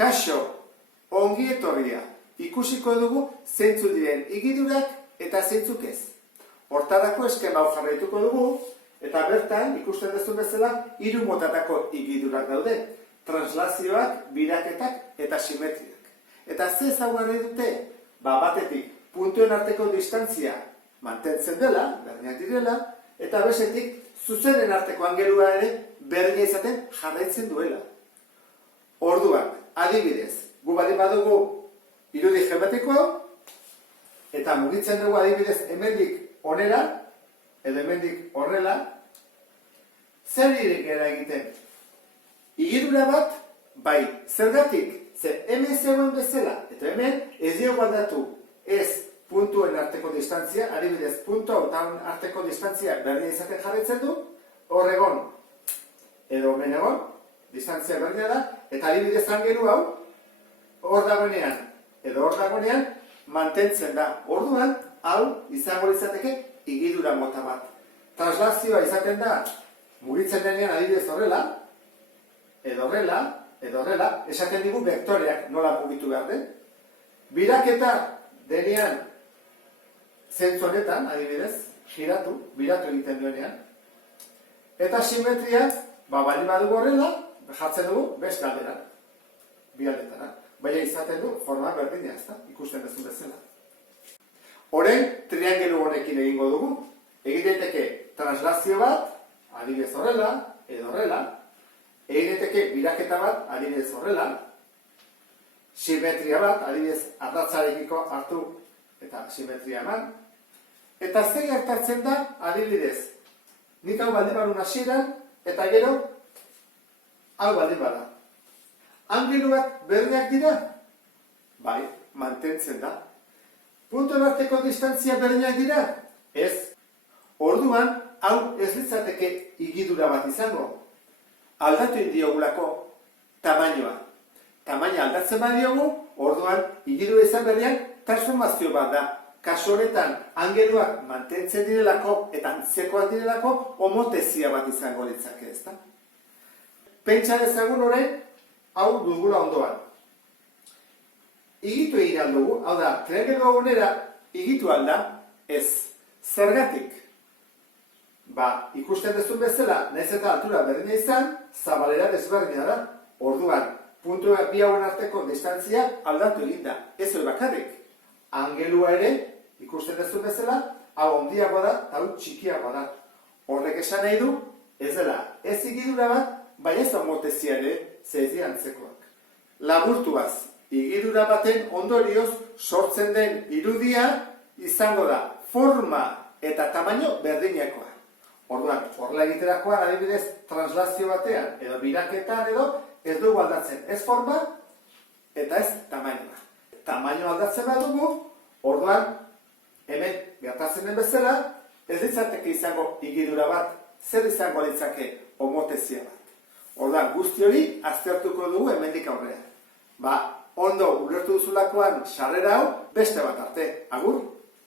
Kaixo, ongi etorria, ikusiko dugu zeintzu diren igidurak eta zeintzuk ez. Hortarako eskema hau jarraituko dugu, eta bertan ikusten duzun bezala 3 motatako igidurak daude. Translazioak, biraketak eta simetriak. Eta ze ezaugarri dute? Batetik, puntuen arteko distantzia mantentzen dela, berdinak direla, eta bestetik, zuzenen arteko angelua ere berdina izaten jarraitzen duela. Orduan, adibidez, gu baldin badugu irudi geometrikoa, eta mugitzen dugu adibidez hemendik honera, edo hemendik horrela, zer gara egiten? Igidura bat, bai, zergatik, zer hemen zegoen bezala, eta hemen ez diogu aldatu, ez puntuen arteko distantzia, adibidez, puntu eta arteko distantzia berdina izaten jarraitzen du, hor egon, edo hemen egon, distantzia berdina da, eta adibidez angelu hau, hor dagoenean, edo hor dagoenean, mantentzen da. Orduan, hau izango litzateke igidura mota bat. Translazioa izaten da, mugitzen denean adibidez horrela, edo horrela, esaten digu vektoreak nola mugitu behar den. Biraketa denean, zentzu honetan, adibidez, biratu egiten duenean. Eta simetria, baldin badugu horrela, jartzen dugu beste aldera, bi aldetara. Baina izaten du forma berdina, ezta? Ikusten duzu bezala. Orain, triangelu honekin egingo dugu. Egin daiteke translazio bat, adibidez horrela, edo horrela. Egin daiteke biraketa bat, adibidez horrela. Simetria bat, adibidez ardatzarekiko hartu eta simetria eman. Eta zer gertatzen da, adibidez, nik hau baldin badun hasieran, eta gero, hau baldin bada. Angeluak berdinak dira? Bai, mantentzen da. Puntuen arteko distantzia berdinak dira? Ez. Orduan, hau ez litzateke igidura bat izango. Aldatu indiogulako tamainoa. Tamaina aldatzen badiogu, orduan, igidura izan berdian transformazio bat da. Kasu honetan, angeluak mantentzen direlako eta antzekoak direlako homotezia bat izango litzake, ezta? Pentsa dezagun orain, hau dugula ondoan. Igitu egin aldugu, hau da, triangelu honera igitu alda, ez. Zergatik? Ikusten duzun bezala, nahiz eta altura berdina izan, zabalera desberdina da. Orduan, puntuak bi hauen arteko distantzia aldatu egin da. Ez hori bakarrik. Angelua ere, ikusten duzun bezala, hau handiagoa da, hau txikiagoa da. Horrek esan nahi du, ez dela, ez igidura bat, baina ez homotezia ere, zehezi antzekoak. Laburtuaz, igidura baten ondorioz sortzen den irudia izango da forma eta tamaino berdinakoa. Orduan, horrela egiterakoan adibidez translazio batean edo biraketan edo ez dugu aldatzen ez forma eta ez tamainoa. Tamaino aldatzen badugu, orduan, hemen gertatzen den bezala, ez litzateke izango igidura bat, zer izango litzake homotezia bat. Orduan, guzti hori aztertuko dugu hemendik aurrean. Ondo ulertu duzulakoan sarrera hau beste bat arte. Agur!